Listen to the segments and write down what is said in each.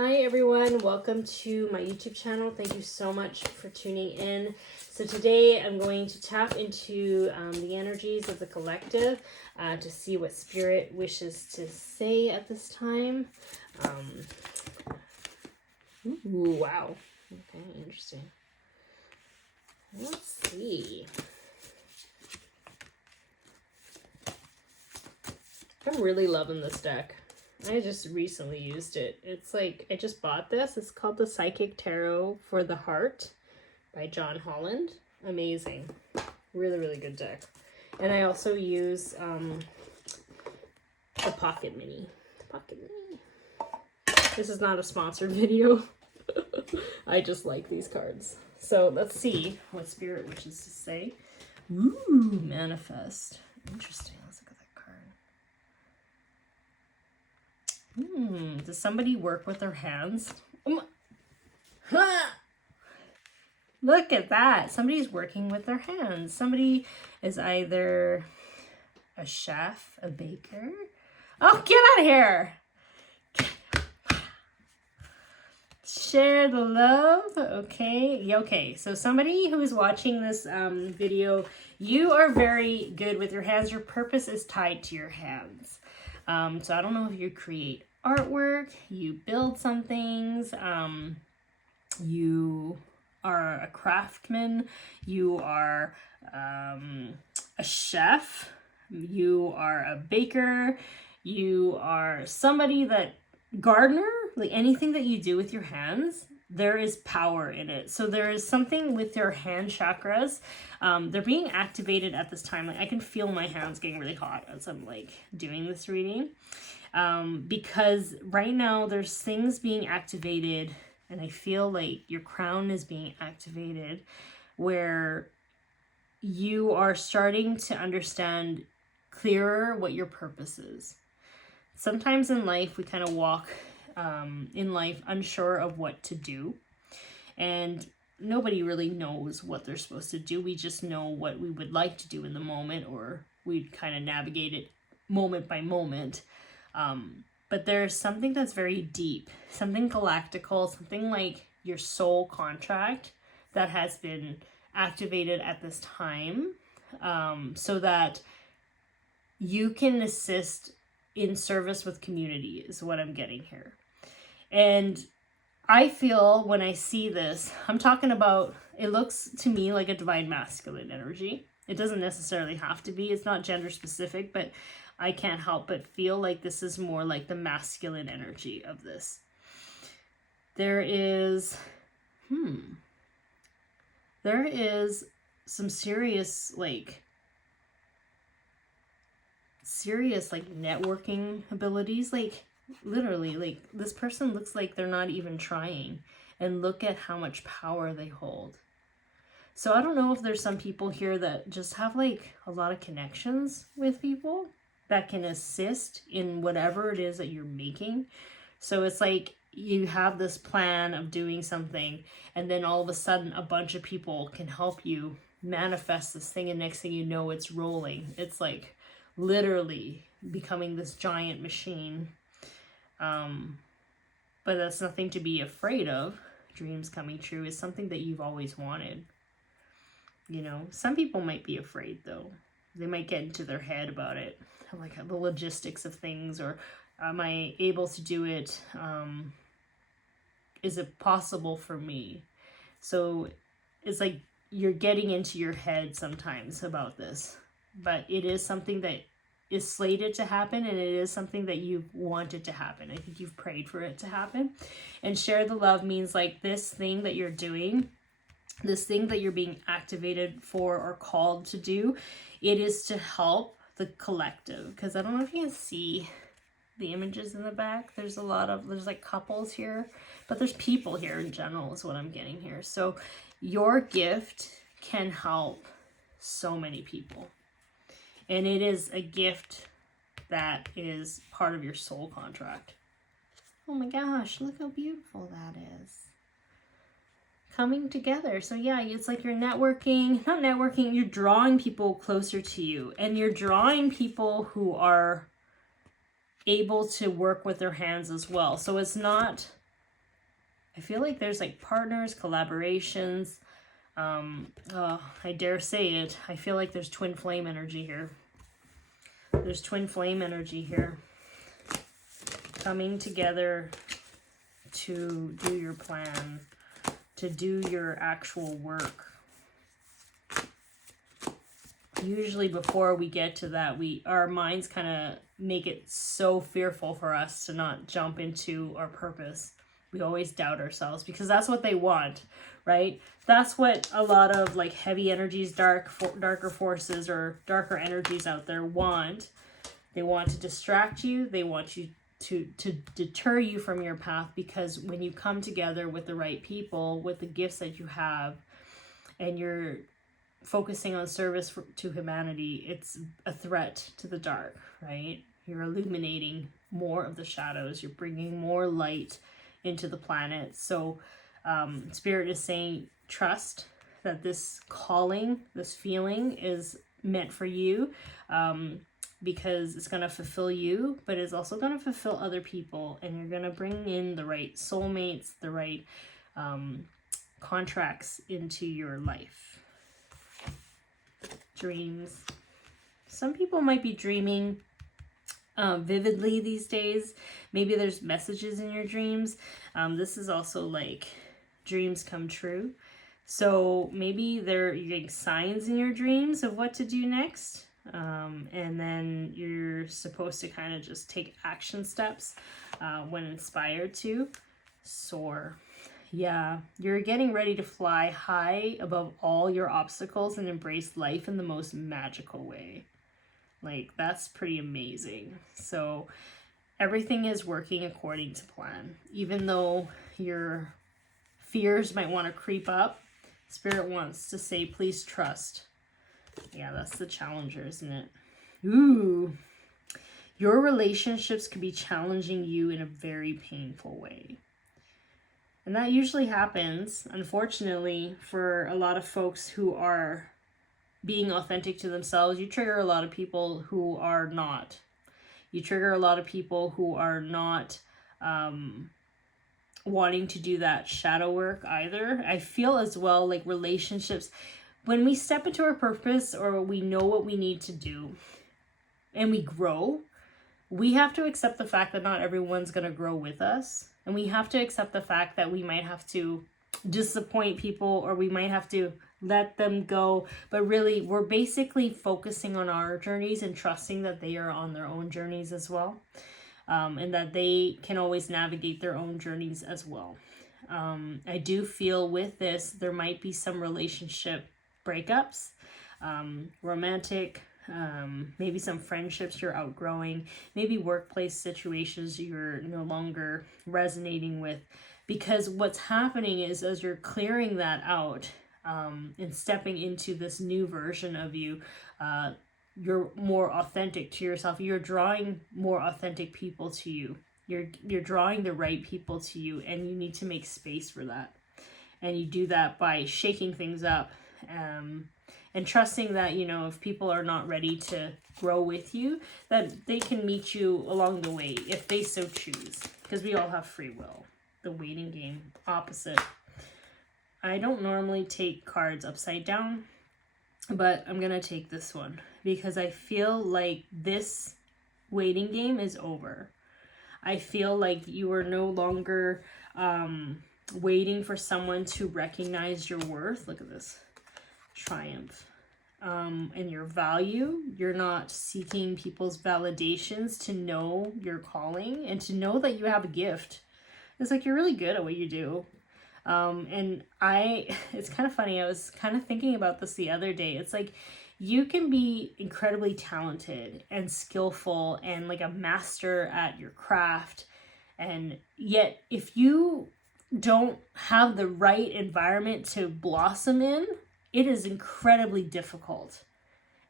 Hi everyone, welcome to my YouTube channel. Thank you so much for tuning in. So today I'm going to tap into the energies of the collective to see what spirit wishes to say at this time. Ooh, wow. Okay, interesting. Let's see. I'm really loving this deck. I just recently used it. It's like, I just bought this. It's called the Psychic Tarot for the Heart by Holland. Amazing. Really, really good deck. And I also use the Pocket Mini. The Pocket Mini. This is not a sponsored video. I just like these cards. So let's see what Spirit wishes to say. Ooh, manifest. Interesting. Let's look at that card. Does somebody work with their hands? Look at that. Somebody's working with their hands. Somebody is either a chef, a baker. Oh, get out of here. Share the love. Okay. Okay. So somebody who is watching this video, you are very good with your hands. Your purpose is tied to your hands. So I don't know if you create artwork, you build some things, you are a craftsman, you are a chef, you are a baker, you are somebody that gardener, like anything that you do with your hands, there is power in it. So there is something with your hand chakras. They're being activated at this time. Like I can feel my hands getting really hot as I'm like doing this reading. Because right now there's things being activated and I feel like your crown is being activated where you are starting to understand clearer what your purpose is. Sometimes in life we kind of walk in life unsure of what to do, and nobody really knows what they're supposed to do. We just know what we would like to do in the moment, or we kind of navigate it moment by moment. But there's something that's very deep, something galactical, something like your soul contract that has been activated at this time, so that you can assist in service with community is what I'm getting here. And I feel when I see this, I'm talking about, it looks to me like a divine masculine energy. It doesn't necessarily have to be. It's not gender specific, but I can't help but feel like this is more like the masculine energy of this. There is, there is some serious networking abilities. Like literally, like this person looks like they're not even trying, and look at how much power they hold. So I don't know if there's some people here that just have like a lot of connections with people that can assist in whatever it is that you're making. So it's like you have this plan of doing something, and then all of a sudden a bunch of people can help you manifest this thing, and next thing you know it's rolling. It's like literally becoming this giant machine. But that's nothing to be afraid of. Dreams coming true is something that you've always wanted. You know, some people might be afraid though. They might get into their head about it, like the logistics of things, or am I able to do it? Is it possible for me? So it's like you're getting into your head sometimes about this, but it is something that is slated to happen, and it is something that you've wanted to happen. I think you've prayed for it to happen. And share the love means like this thing that you're doing, this thing that you're being activated for or called to do, it is to help the collective. Because I don't know if you can see the images in the back. There's like couples here, but there's people here in general is what I'm getting here. So your gift can help so many people. And it is a gift that is part of your soul contract. Oh my gosh, look how beautiful that is. Coming together. So yeah, it's like you're networking, not networking, you're drawing people closer to you, and you're drawing people who are able to work with their hands as well. So it's not I feel like there's like partners, collaborations. I dare say it. I feel like there's twin flame energy here. There's twin flame energy here. Coming together to do your plan, to do your actual work. Usually before we get to that, our minds kind of make it so fearful for us to not jump into our purpose. We always doubt ourselves because that's what they want, right? That's what a lot of like heavy energies, darker forces or darker energies out there want. They want to distract you. They want you to deter you from your path, because when you come together with the right people, with the gifts that you have, and you're focusing on service to humanity, it's a threat to the dark, right? You're illuminating more of the shadows. You're bringing more light into the planet. So Spirit is saying, trust that this calling, this feeling is meant for you, because it's going to fulfill you, but it's also going to fulfill other people, and you're going to bring in the right soulmates, the right contracts into your life. Dreams. Some people might be dreaming vividly these days. Maybe there's messages in your dreams. This is also like dreams come true. So maybe you're getting signs in your dreams of what to do next. And then you're supposed to kind of just take action steps when inspired to. Soar. Yeah, you're getting ready to fly high above all your obstacles and embrace life in the most magical way. Like, that's pretty amazing. So everything is working according to plan. Even though your fears might want to creep up, Spirit wants to say, please trust. Yeah, that's the challenger, isn't it? Ooh. Your relationships could be challenging you in a very painful way. And that usually happens, unfortunately, for a lot of folks who are being authentic to themselves. You trigger a lot of people who are not. You trigger a lot of people who are not wanting to do that shadow work either. I feel as well like relationships, when we step into our purpose or we know what we need to do and we grow, we have to accept the fact that not everyone's going to grow with us. And we have to accept the fact that we might have to disappoint people, or we might have to let them go. But really, we're basically focusing on our journeys and trusting that they are on their own journeys as well. And that they can always navigate their own journeys as well. I do feel with this, there might be some relationship breakups, romantic, maybe some friendships you're outgrowing, maybe workplace situations you're no longer resonating with, because what's happening is as you're clearing that out and stepping into this new version of you, you're more authentic to yourself. You're drawing more authentic people to you. You're drawing the right people to you, and you need to make space for that. And you do that by shaking things up, and trusting that, you know, if people are not ready to grow with you, that they can meet you along the way if they so choose, because we all have free will. The waiting game, opposite. I don't normally take cards upside down, but I'm gonna take this one because I feel like this waiting game is over. I feel like you are no longer waiting for someone to recognize your worth. Look at this. Triumph. And your value. You're not seeking people's validations to know your calling and to know that you have a gift. It's like you're really good at what you do. And it's kind of funny. I was kind of thinking about this the other day. It's like you can be incredibly talented and skillful and like a master at your craft. And yet if you don't have the right environment to blossom in, it is incredibly difficult.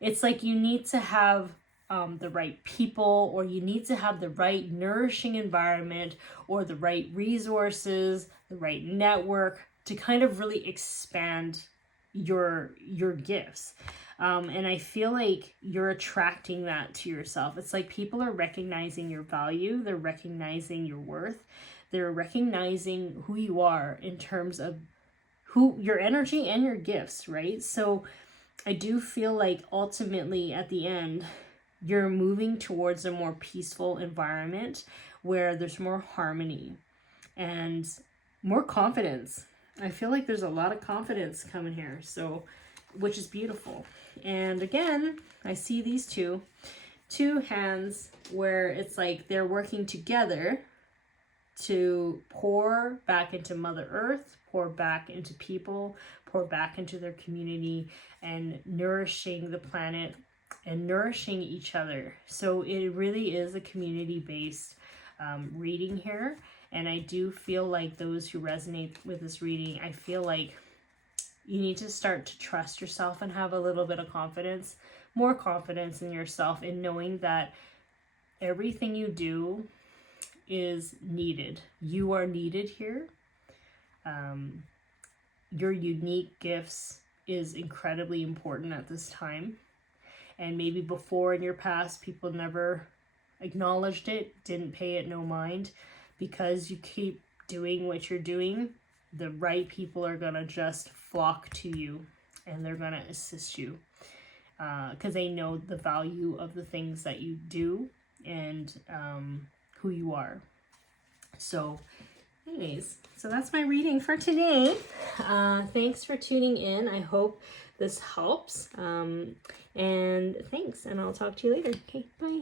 It's like you need to have the right people, or you need to have the right nourishing environment, or the right resources, the right network to kind of really expand your gifts. And I feel like you're attracting that to yourself. It's like people are recognizing your value. They're recognizing your worth. They're recognizing who you are in terms of who your energy and your gifts, right? So I do feel like ultimately at the end, you're moving towards a more peaceful environment where there's more harmony and more confidence. I feel like there's a lot of confidence coming here, so, which is beautiful. And again, I see these two hands where it's like they're working together to pour back into Mother Earth, pour back into people, pour back into their community, and nourishing the planet and nourishing each other. So it really is a community-based reading here. And I do feel like those who resonate with this reading, I feel like you need to start to trust yourself and have a little bit of confidence, more confidence in yourself, in knowing that everything you do is needed. You are needed here. Your unique gifts is incredibly important at this time. And maybe before in your past, people never acknowledged it, didn't pay it no mind. Because you keep doing what you're doing, the right people are going to just flock to you and they're going to assist you because they know the value of the things that you do and who you are. So anyways, so that's my reading for today. Thanks for tuning in. I hope this helps. And thanks, and I'll talk to you later. Okay, bye.